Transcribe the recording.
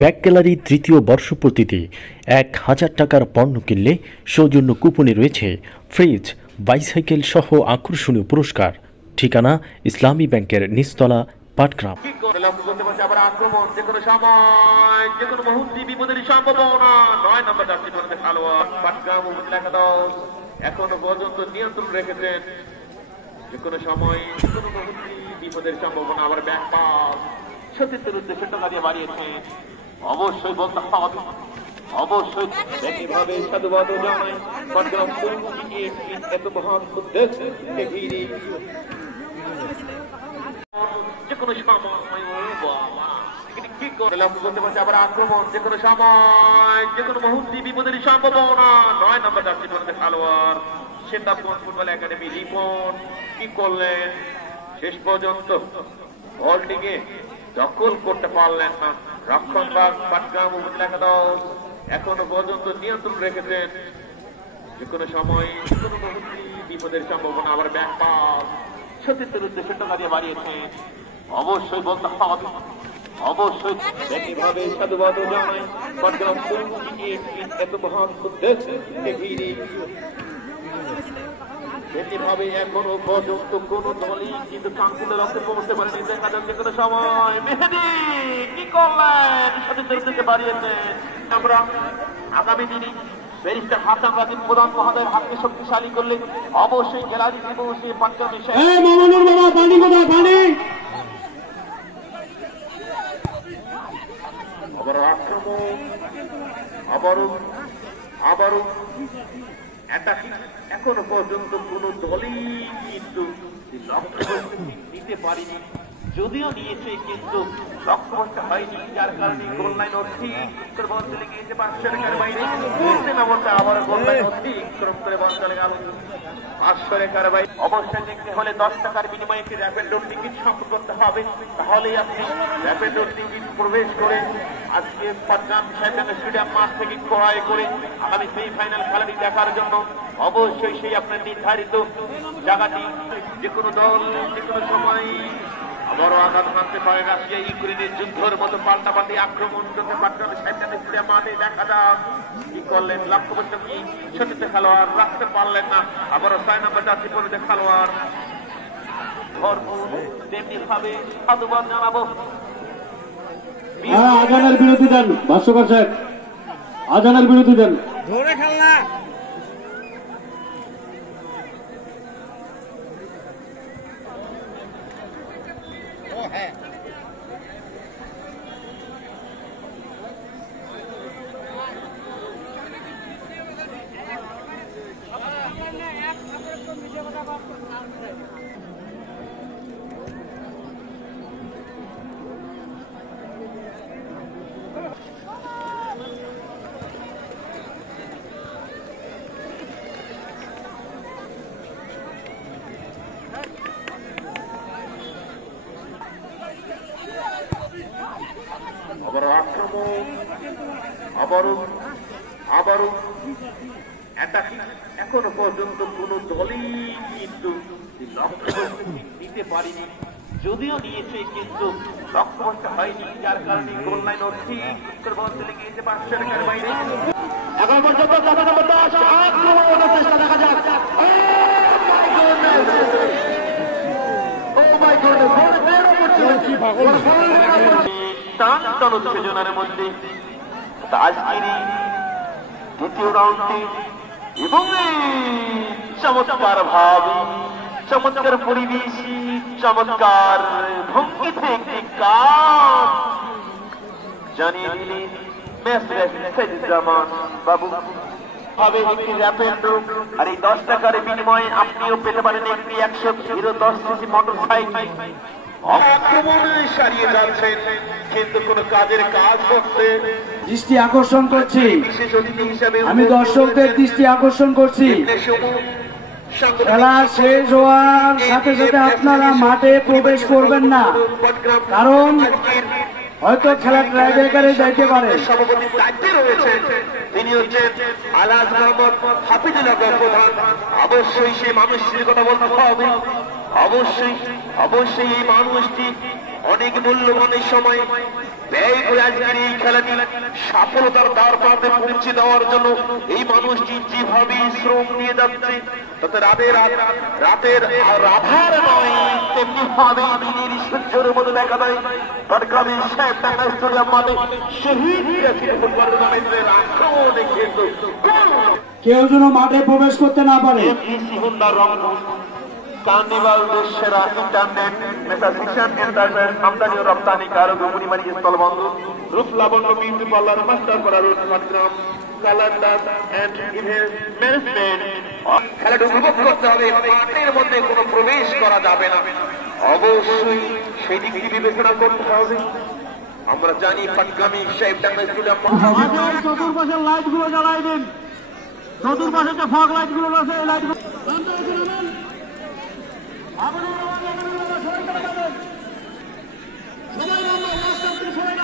Bag gallery তৃতীয় বর্ষপূর্তিতে ১,০০০ টাকার পণ্য কিনলে সৌজন্য কুপনে রয়েছে ফ্রিজ, বাইসাইকেল সহ আকর্ষণীয় পুরস্কার। ঠিকানা ইসলামী ব্যাংকের নিচতলা, পাটগ্রাম। এখনো পর্যন্ত নিয়ন্ত্রণ রেখেছেন, যে কোনো সময় যে কোনো মুহূর্তে বিপদের সম্ভাবনা। আবার ব্যাক পাস সতীর্থের উদ্দেশ্যে টাকা দিয়ে বাড়িয়েছেন। অবশ্যই বলতে হবে, অবশ্যই একইভাবে সাধুবাদ জানাই পাটগ্রাম পূর্বদিকে এত মহান উদ্দেশ্যকে ঘিরে যে কোনো সময় কি করে লক্ষ্য করতে পারছে। আবার আক্রমণ যে কোনো সময় যে কোনো মুহূর্তে বিপদের সম্ভাবনা। ৯ নম্বর জার্সি পরে খেলোয়াড় সিদ্ধাপুর ফুটবল একাডেমি রিপন কি করলেন, শেষ পর্যন্ত বলটিকে দখল করতে পারলেন না। রক্ষণভাগ পাটগ্রাম উপজেলা একাদশ এখনো পর্যন্ত নিয়ন্ত্রণ রেখেছেন, যে কোনো সময় যে কোনো মুহূর্তে বিপদের সম্ভাবনা। আবার ব্যাক পাস সতীর্থের উদ্দেশ্যে টাকা দিয়ে বাড়িয়েছেন। অবশ্যই বলতে হবে, অবশ্যই একইভাবে সাধুবাদ জানাই পাটগ্রাম পূর্বদিকে এত মহান উদ্দেশ্যকে ঘিরে এভাবে এখনো পর্যন্ত কোন দলই কিন্তু কাঙ্ক্ষিত লক্ষ্যে পৌঁছতে পারেনি। দেখা যাচ্ছে কোনো সময় মেহেদি কি করলেন, সতীর্থের দিকে বাড়িয়েছেন। আমরা আগামী দিনে ব্যারিস্টার হাসান রাজীব প্রধান মহোদয়ের হাতকে শক্তিশালী করলে অবশ্যই গ্যালারি থেকে বসে পাটগ্রামে আবার আক্রমণ, আবারও অ্যাটাকিং। এখনো পর্যন্ত কোন দলই কিন্তু লক্ষ্য নিতে পারেনি, যদিও নিয়েছে কিন্তু লক্ষ্যবস্ত হয়নি, যার কারণে গোল লাইন অতিক্রম করে চলে গিয়েছে পার্শ্বরেখার বাইরে। আবার গোল লাইন অতিক্রম করে বল চলে গেল পার্শ্বরেখার বাইরে। অবশ্যই দেখতে হলে 10 টাকার বিনিময়ে একটি র্যাপিড রোড টিকিট সংগ্রহ করতে হবে, তাহলেই আপনি র্যাপিড রোড টিকিট প্রবেশ করে আজকে পাটগ্রাম স্টেডিয়াম মাঠ থেকে ক্রয় করে আগামী সেমিফাইনাল খেলাটি দেখার জন্য অবশ্যই সেই আপনার নির্ধারিত জায়গাটি। যে কোনো দল যে কোনো সময় আবারও আঘাত মানতে পারে। রাশিয়া ইউক্রেনের যুদ্ধের মতো পাল্টাপাল্টি আক্রমণ করতে পাটগ্রাম স্টেডিয়াম মাঠে দেখা যাক কি করলেন। লক্ষ্যবস্তু কি সতীর্থ খেলোয়াড় রাখতে পারলেন না। আবারও 6 নম্বর জার্সি পরিহিত খেলোয়াড় ভরপুর। তেমনি ভাবে সাধুবাদ জানাবো। আজানের বিরতি দেন, ভাষ্যকার সাহেব আজানের বিরতি দেন। ধরে খেলনা আক্রমণ, আবারও অ্যাটাকিং। এখনো পর্যন্ত কোন দলই কিন্তু লক্ষ্য নিতে পারেনি, যদিও নিয়েছে কিন্তু লক্ষ্যবস্ত হয়নি, যার কারণে গোল লাইন অতিক্রম করে চলে গিয়েছে পার্শ্বরেখার বাইরে। এখন পর্যন্ত আক্রমণের চেষ্টা দেখা যাক। টান উত্তেজনার মধ্যে তাজগিরি দ্বিতীয় রাউন্ডে এবং চমৎকার ভাবে চমৎকার পরিবেশে চমৎকার ভঙ্গিতে একটি কাজ জানিয়ে দিলেন ম্যাচ রেফারি বাবু। হবে একটি র্যাপিড রোড, আর এই 10 টাকার বিনিময়ে আপনিও পেতে পারেন একটি 110 সিসি মোটরসাইকেল। আক্রমণে সারিয়ে যাচ্ছেন কিন্তু কোন কাজের কাজ করতে দৃষ্টি আকর্ষণ করছি, আমি দর্শকদের দৃষ্টি আকর্ষণ করছি। খেলা শেষ হওয়ার সাথে সাথে আপনারা মাঠে প্রবেশ করবেন না, কারণ হয়তো খেলা ট্রাইব্রেকারে যাইতে পারে। সভাপতির দায়িত্বে রয়েছেন তিনি হচ্ছেন আলহাজ মোহাম্মদ হাফিজুল্লাহ প্রধান। অবশ্যই সেই মানুষের কথা বলতে হবে, অবশ্যই অবশ্যই এই মানুষটি অনেক মূল্যবানের সময় ব্যয় করে আজকের এই খেলাটি সফলতার দ্বার প্রান্তে পৌঁছে দেওয়ার জন্য এই মানুষটি যেভাবে শ্রম নিয়ে যাচ্ছে তাতে রাতের আধার নয় তেমনি ভাবে দিনের সূর্যের মধ্যে দেখা দেয় পাটগ্রামে সাহেব টাকা স্টেডিয়াম মাঠে শহীদ ফুটবল টুর্নামেন্টের আক্রমণে কিন্তু কেউ যেন মাঠে প্রবেশ করতে না পারে। হুন্ডা রংপুর কার্নিভাল দেশ সেরা ইন্টারনেট মেটা শিক্ষণ এন্টারপ্রাইজ আমদানি ও রপ্তানি কারক পরিমাণী স্থলবন্দর Rup Labonno beauty parlour master করা road Patgram calendar and event management. খেলাটা উপভোগ করতে হবে, মাঠের মধ্যে কোনো প্রবেশ করা যাবে না, অবশ্যই সেই দিকটি বিবেচনা করতে হবে। আমরা জানি পাটগ্রামী সাহেব টাকা স্টেডিয়াম চতুর্পাশের লাইট গুলো জ্বালাই দিন, চতুর্পাশে যে ফগ লাইট গুলো আছে এই লাইট গুলো সবাই